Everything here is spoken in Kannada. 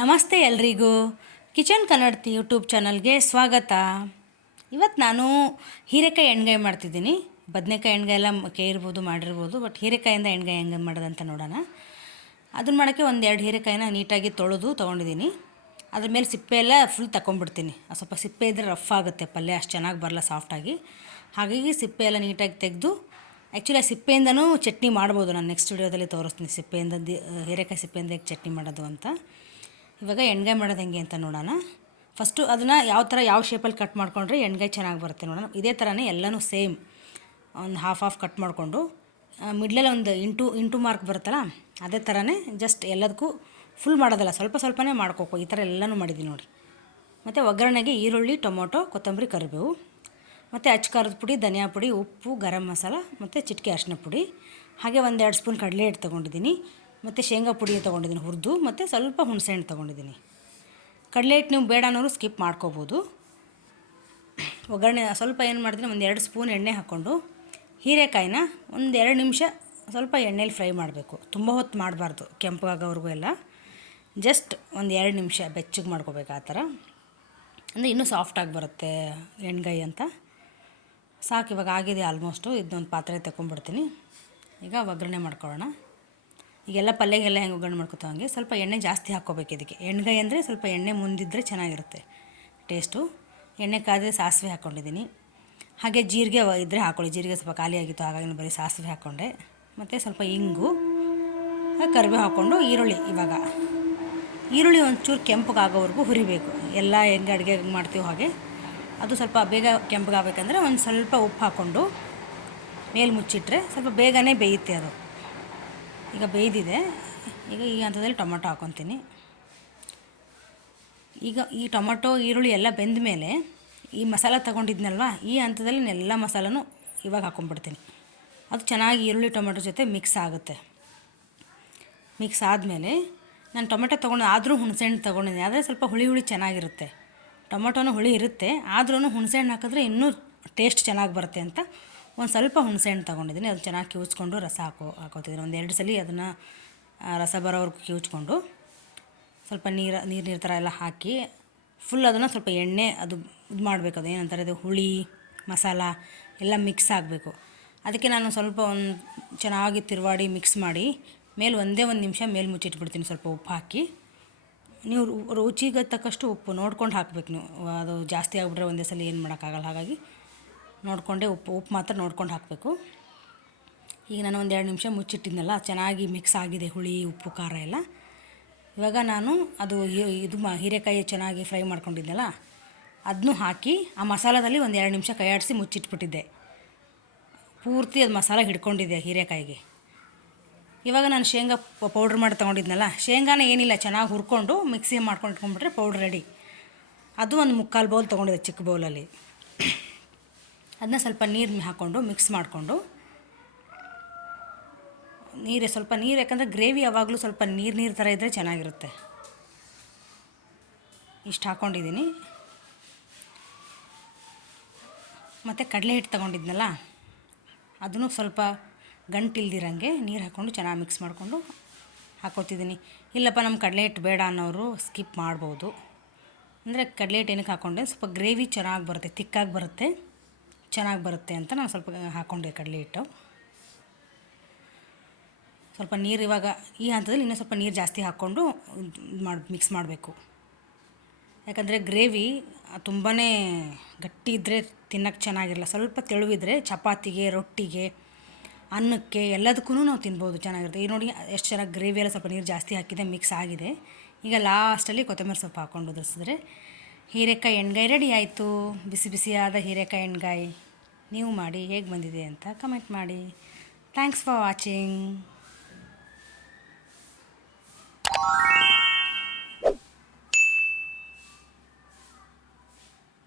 ನಮಸ್ತೆ ಎಲ್ರಿಗೂ. ಕಿಚನ್ ಕನ್ನಡತಿ ಯೂಟ್ಯೂಬ್ ಚಾನಲ್ಗೆ ಸ್ವಾಗತ. ಇವತ್ತು ನಾನು ಹೀರೆಕಾಯಿ ಎಣ್ಗಾಯಿ ಮಾಡ್ತಿದ್ದೀನಿ. ಬದನೆಕಾಯಿ ಎಣ್ಗಾಯಿ ಎಲ್ಲ ಕೇಳಿರ್ಬೋದು, ಮಾಡಿರ್ಬೋದು. ಬಟ್ ಹೀರೆಕಾಯಿಂದ ಎಣ್ಗಾಯಿ ಹೆಂಗೆ ಮಾಡೋದಂತ ನೋಡೋಣ. ಅದನ್ನು ಮಾಡೋಕ್ಕೆ ಒಂದೆರಡು ಹೀರೆಕಾಯಿನ ನೀಟಾಗಿ ತೊಗೊಂಡಿದ್ದೀನಿ. ಅದ್ರ ಮೇಲೆ ಸಿಪ್ಪೆ ಎಲ್ಲ ಫುಲ್ ತಗೊಂಡ್ಬಿಡ್ತೀನಿ. ಸ್ವಲ್ಪ ಸಿಪ್ಪೆ ಇದ್ದರೆ ರಫ್ ಆಗುತ್ತೆ, ಪಲ್ಯ ಅಷ್ಟು ಚೆನ್ನಾಗಿ ಬರಲ್ಲ ಸಾಫ್ಟಾಗಿ. ಹಾಗಾಗಿ ಸಿಪ್ಪೆ ಎಲ್ಲ ನೀಟಾಗಿ ತೆಗೆದು, ಆ್ಯಕ್ಚುಲಿ ಆ ಸಿಪ್ಪೆಯಿಂದನೂ ಚಟ್ನಿ ಮಾಡ್ಬೋದು. ನಾನು ನೆಕ್ಸ್ಟ್ ವಿಡಿಯೋದಲ್ಲಿ ತೋರಿಸ್ತೀನಿ ಸಿಪ್ಪೆಯಿಂದ ಹೀರೆಕಾಯಿ ಸಿಪ್ಪೆಯಿಂದ ಹೇಗೆ ಚಟ್ನಿ ಮಾಡೋದು ಅಂತ. ಇವಾಗ ಎಣ್ಗಾಯಿ ಮಾಡೋದು ಹೆಂಗೆ ಅಂತ ನೋಡೋಣ. ಫಸ್ಟು ಅದನ್ನು ಯಾವ ಶೇಪಲ್ಲಿ ಕಟ್ ಮಾಡಿಕೊಂಡ್ರೆ ಎಣ್ಗಾಯಿ ಚೆನ್ನಾಗಿ ಬರುತ್ತೆ ನೋಡೋಣ. ಇದೇ ಥರನೇ ಎಲ್ಲನೂ ಸೇಮ್ ಒಂದು ಹಾಫ್ ಕಟ್ ಮಾಡಿಕೊಂಡು ಮಿಡ್ಲಲ್ಲಿ ಒಂದು ಇಂಟು ಮಾರ್ಕ್ ಬರುತ್ತಲ್ಲ, ಅದೇ ಥರನೇ ಜಸ್ಟ್ ಎಲ್ಲದಕ್ಕೂ ಫುಲ್ ಮಾಡೋದಲ್ಲ, ಸ್ವಲ್ಪನೇ ಮಾಡ್ಕೋಬೇಕು. ಈ ಥರ ಎಲ್ಲನೂ ಮಾಡಿದ್ದೀನಿ ನೋಡಿ. ಮತ್ತು ಒಗ್ಗರಣೆಗೆ ಈರುಳ್ಳಿ, ಟೊಮೊಟೊ, ಕೊತ್ತಂಬರಿ, ಕರಿಬೇವು, ಮತ್ತು ಖಾರದ ಪುಡಿ, ಧನಿಯಾ ಪುಡಿ, ಉಪ್ಪು, ಗರಂ ಮಸಾಲ ಮತ್ತು ಚಿಟಿಕೆ ಅರಿಶಿನ ಪುಡಿ, ಹಾಗೆ 1-2 ಸ್ಪೂನ್ ಕಡಲೆ ಹಿಟ್ಟು ತೊಗೊಂಡಿದ್ದೀನಿ. ಮತ್ತು ಶೇಂಗಾ ಪುಡಿ ತೊಗೊಂಡಿದ್ದೀನಿ ಹುರಿದು, ಮತ್ತು ಸ್ವಲ್ಪ ಹುಣಸೆಹಣ್ಣು ತೊಗೊಂಡಿದ್ದೀನಿ. ಕಡಲೆ ಹಿಟ್ಟು ನೀವು ಬೇಡ ಅನ್ನೋರು ಸ್ಕಿಪ್ ಮಾಡ್ಕೋಬೋದು. ಒಗ್ಗರಣೆ ಸ್ವಲ್ಪ ಏನು ಮಾಡ್ತೀನಿ, 1-2 ಸ್ಪೂನ್ ಎಣ್ಣೆ ಹಾಕ್ಕೊಂಡು ಹೀರೆಕಾಯಿನ 1-2 ನಿಮಿಷ ಸ್ವಲ್ಪ ಎಣ್ಣೆಲಿ ಫ್ರೈ ಮಾಡಬೇಕು. ತುಂಬ ಹೊತ್ತು ಮಾಡಬಾರ್ದು, ಕೆಂಪಗಾಗೋವರೆಗೂ ಎಲ್ಲ. ಜಸ್ಟ್ 1-2 ನಿಮಿಷ ಬೆಚ್ಚಗೆ ಮಾಡ್ಕೋಬೇಕು. ಆ ಥರ ಅಂದರೆ ಇನ್ನೂ ಸಾಫ್ಟಾಗಿ ಬರುತ್ತೆ ಎಣ್ಗಾಯಿ ಅಂತ. ಸಾಕು, ಇವಾಗ ಆಗಿದೆ ಆಲ್ಮೋಸ್ಟು. ಇದನ್ನೊಂದು ಪಾತ್ರೆ ತಗೊಂಡ್ಬಿಡ್ತೀನಿ. ಈಗ ಒಗ್ಗರಣೆ ಮಾಡ್ಕೊಳ್ಳೋಣ. ಈಗೆಲ್ಲ ಪಲ್ಯಗೆಲ್ಲ ಹೆಂಗೆ ಒಗ್ಗರಣೆ ಮಾಡ್ಕೊತೀವಿ ಹಂಗೆ ಸ್ವಲ್ಪ ಎಣ್ಣೆ ಜಾಸ್ತಿ ಹಾಕ್ಕೋಬೇಕು. ಇದಕ್ಕೆ ಎಣ್ಗಾಯಿ ಅಂದರೆ ಸ್ವಲ್ಪ ಎಣ್ಣೆ ಮುಂದಿದ್ದರೆ ಚೆನ್ನಾಗಿರುತ್ತೆ ಟೇಸ್ಟು. ಎಣ್ಣೆ ಕಾದರೆ ಸಾಸಿವೆ ಹಾಕ್ಕೊಂಡಿದ್ದೀನಿ. ಹಾಗೆ ಜೀರಿಗೆ ಇದ್ದರೆ ಹಾಕ್ಕೊಳ್ಳಿ. ಜೀರಿಗೆ ಸ್ವಲ್ಪ ಖಾಲಿ ಆಗಿತ್ತು, ಹಾಗಾಗಿ ನಾನು ಬರೀ ಸಾಸಿವೆ ಹಾಕ್ಕೊಂಡೆ. ಮತ್ತು ಸ್ವಲ್ಪ ಇಂಗು, ಕರಿಬೇವು ಹಾಕ್ಕೊಂಡು ಈರುಳ್ಳಿ ಒಂಚೂರು ಕೆಂಪಗಾಗೋವರೆಗೂ ಹುರಿಬೇಕು. ಎಲ್ಲ ಹೆಂಗೆ ಅಡುಗೆ ಮಾಡ್ತೀವೋ ಹಾಗೆ ಅದು ಸ್ವಲ್ಪ ಬೇಗ ಕೆಂಪಗಾಗಬೇಕಂದ್ರೆ ಒಂದು ಸ್ವಲ್ಪ ಉಪ್ಪು ಹಾಕ್ಕೊಂಡು ಮೇಲೆ ಮುಚ್ಚಿಟ್ರೆ ಸ್ವಲ್ಪ ಬೇಗನೆ ಬೇಯುತ್ತೆ ಅದು. ಈಗ ಬೇಯ್ದಿದೆ. ಈಗ ಈ ಹಂತದಲ್ಲಿ ಟೊಮೊಟೊ ಹಾಕ್ಕೊತೀನಿ. ಈಗ ಈ ಟೊಮೊಟೊ, ಈರುಳ್ಳಿ ಎಲ್ಲ ಬೆಂದ ಮೇಲೆ ಈ ಮಸಾಲ ತೊಗೊಂಡಿದ್ನಲ್ವ, ಈ ಹಂತದಲ್ಲಿ ಎಲ್ಲ ಮಸಾಲನೂ ಇವಾಗ ಹಾಕ್ಕೊಂಡ್ಬಿಡ್ತೀನಿ. ಅದು ಚೆನ್ನಾಗಿ ಈರುಳ್ಳಿ ಟೊಮೊಟೊ ಜೊತೆ ಮಿಕ್ಸ್ ಆಗುತ್ತೆ. ಮಿಕ್ಸ್ ಆದಮೇಲೆ ನಾನು ಟೊಮೆಟೊ ಆದರೂ ಹುಣಸೆಹಣ್ಣು ತೊಗೊಂಡಿದ್ದೀನಿ. ಆದರೆ ಸ್ವಲ್ಪ ಹುಳಿ ಚೆನ್ನಾಗಿರುತ್ತೆ. ಟೊಮೊಟೊನೂ ಹುಳಿ ಇರುತ್ತೆ, ಆದ್ರೂ ಹುಣಸೆಹಣ್ಣು ಹಾಕಿದ್ರೆ ಇನ್ನೂ ಟೇಸ್ಟ್ ಚೆನ್ನಾಗಿ ಬರುತ್ತೆ ಅಂತ ಒಂದು ಸ್ವಲ್ಪ ಹುಣಸೆಹಣ್ಣು ತೊಗೊಂಡಿದ್ದೀನಿ. ಅದು ಚೆನ್ನಾಗಿ ಕಿವುಚ್ಕೊಂಡು ರಸ ಹಾಕೋತಿದ್ದೀನಿ. 1-2 ಸಲ ಅದನ್ನು ರಸ ಬರೋವರೆಗೂ ಕಿವುಚ್ಕೊಂಡು ಸ್ವಲ್ಪ ನೀರು ಥರ ಎಲ್ಲ ಹಾಕಿ ಫುಲ್ ಅದನ್ನು ಸ್ವಲ್ಪ ಎಣ್ಣೆ ಅದು ಇದು ಮಾಡಬೇಕು. ಅದು ಏನಂತಾರೆ, ಅದು ಹುಳಿ ಮಸಾಲ ಎಲ್ಲ ಮಿಕ್ಸ್ ಆಗಬೇಕು. ಅದಕ್ಕೆ ನಾನು ಸ್ವಲ್ಪ ಚೆನ್ನಾಗಿ ತಿರುವಾಡಿ ಮಿಕ್ಸ್ ಮಾಡಿ ಮೇಲೆ 1 ನಿಮಿಷ ಮೇಲೆ ಮುಚ್ಚಿಟ್ಬಿಡ್ತೀನಿ. ಸ್ವಲ್ಪ ಉಪ್ಪು ಹಾಕಿ, ನೀವು ರುಚಿಗೆ ತಕ್ಕಷ್ಟು ಉಪ್ಪು ನೋಡ್ಕೊಂಡು ಹಾಕಬೇಕು. ನೀವು ಅದು ಜಾಸ್ತಿ ಆಗಿಬಿಟ್ರೆ ಒಂದೇ ಸಲ ಏನು ಮಾಡೋಕ್ಕಾಗಲ್ಲ. ಹಾಗಾಗಿ ನೋಡಿಕೊಂಡೆ ಉಪ್ಪು ಮಾತ್ರ ನೋಡ್ಕೊಂಡು ಹಾಕಬೇಕು. ಈಗ ನಾನು 1-2 ನಿಮಿಷ ಮುಚ್ಚಿಟ್ಟಿದ್ನಲ್ಲ, ಚೆನ್ನಾಗಿ ಮಿಕ್ಸ್ ಆಗಿದೆ ಹುಳಿ, ಉಪ್ಪು, ಖಾರ ಎಲ್ಲ. ಇವಾಗ ನಾನು ಅದು ಹೀರೆಕಾಯಿ ಚೆನ್ನಾಗಿ ಫ್ರೈ ಮಾಡ್ಕೊಂಡಿದ್ನಲ್ಲ, ಅದನ್ನೂ ಹಾಕಿ ಆ ಮಸಾಲದಲ್ಲಿ 1-2 ನಿಮಿಷ ಕೈ ಆಡಿಸಿ ಮುಚ್ಚಿಟ್ಬಿಟ್ಟಿದ್ದೆ. ಪೂರ್ತಿ ಅದು ಮಸಾಲ ಹಿಡ್ಕೊಂಡಿದ್ದೆ ಹೀರೆಕಾಯಿಗೆ. ಇವಾಗ ನಾನು ಶೇಂಗಾ ಪೌಡ್ರ್ ಮಾಡಿ ತೊಗೊಂಡಿದ್ನಲ್ಲ, ಶೇಂಗಾನ ಏನಿಲ್ಲ ಚೆನ್ನಾಗಿ ಹುರ್ಕೊಂಡು ಮಿಕ್ಸಿ ಮಾಡ್ಕೊಂಡು ಇಟ್ಕೊಂಡ್ಬಿಟ್ರೆ ಪೌಡ್ರ್ ರೆಡಿ. ಅದು ಒಂದು 3/4 ಬೌಲ್ ತೊಗೊಂಡಿದ್ದೆ, ಚಿಕ್ಕ ಬೌಲಲ್ಲಿ. ಅದನ್ನ ಸ್ವಲ್ಪ ನೀರು ಹಾಕ್ಕೊಂಡು ಮಿಕ್ಸ್ ಮಾಡಿಕೊಂಡು, ಸ್ವಲ್ಪ ನೀರು, ಯಾಕಂದರೆ ಗ್ರೇವಿ ಯಾವಾಗಲೂ ಸ್ವಲ್ಪ ನೀರು ಥರ ಇದ್ದರೆ ಚೆನ್ನಾಗಿರುತ್ತೆ. ಇಷ್ಟು ಹಾಕ್ಕೊಂಡಿದ್ದೀನಿ. ಮತ್ತು ಕಡಲೆ ಹಿಟ್ಟು ತೊಗೊಂಡಿದ್ನಲ್ಲ, ಅದನ್ನು ಸ್ವಲ್ಪ ಗಂಟಿಲ್ದಿರಂಗೆ ನೀರು ಹಾಕ್ಕೊಂಡು ಚೆನ್ನಾಗಿ ಮಿಕ್ಸ್ ಮಾಡಿಕೊಂಡು ಹಾಕ್ಕೊತಿದ್ದೀನಿ. ಇಲ್ಲಪ್ಪ ನಮ್ಮ ಕಡಲೆ ಹಿಟ್ಟು ಬೇಡ ಅನ್ನೋರು ಸ್ಕಿಪ್ ಮಾಡ್ಬೋದು. ಅಂದರೆ ಕಡಲೆ ಹಿಟ್ಟು ಏನಕ್ಕೆ ಹಾಕ್ಕೊಂಡೆ, ಸ್ವಲ್ಪ ಗ್ರೇವಿ ಚೆನ್ನಾಗಿ ಬರುತ್ತೆ, ತಿಕ್ಕಾಗಿ ಬರುತ್ತೆ, ಚೆನ್ನಾಗಿ ಬರುತ್ತೆ ಅಂತ ನಾನು ಸ್ವಲ್ಪ ಹಾಕ್ಕೊಂಡೆ ಕಡಲೆ ಹಿಟ್ಟು. ಸ್ವಲ್ಪ ನೀರು ಇವಾಗ ಈ ಹಂತದಲ್ಲಿ ಇನ್ನೂ ಸ್ವಲ್ಪ ನೀರು ಜಾಸ್ತಿ ಹಾಕ್ಕೊಂಡು ಮಿಕ್ಸ್ ಮಾಡಬೇಕು. ಯಾಕಂದರೆ ಗ್ರೇವಿ ತುಂಬಾ ಗಟ್ಟಿ ಇದ್ದರೆ ತಿನ್ನೋಕ್ಕೆ ಚೆನ್ನಾಗಿರಲ್ಲ. ಸ್ವಲ್ಪ ತೆಳುವಿದ್ರೆ ಚಪಾತಿಗೆ, ರೊಟ್ಟಿಗೆ, ಅನ್ನಕ್ಕೆ ಎಲ್ಲದಕ್ಕೂ ನಾವು ತಿನ್ಬೋದು, ಚೆನ್ನಾಗಿರುತ್ತೆ. ಈಗ ನೋಡಿ ಎಷ್ಟು ಚೆನ್ನಾಗಿ ಗ್ರೇವಿ ಎಲ್ಲ ಸ್ವಲ್ಪ ನೀರು ಜಾಸ್ತಿ ಹಾಕಿದೆ, ಮಿಕ್ಸ್ ಆಗಿದೆ. ಈಗ ಲಾಸ್ಟಲ್ಲಿ ಕೊತ್ತಂಬರಿ ಸೊಪ್ಪು ಹಾಕ್ಕೊಂಡು ಉದುರಿಸಿದ್ರೆ ಹೀರೆಕಾಯಿ ಎಣ್ಗಾಯಿ ರೆಡಿ ಆಯಿತು. ಬಿಸಿಯಾದ ಹೀರೆಕಾಯಿ ಎಣ್ಗಾಯಿ. ನೀವು ಮಾಡಿ ಹೇಗೆ ಬಂದಿದೆ ಅಂತ ಕಮೆಂಟ್ ಮಾಡಿ. Thanks for watching.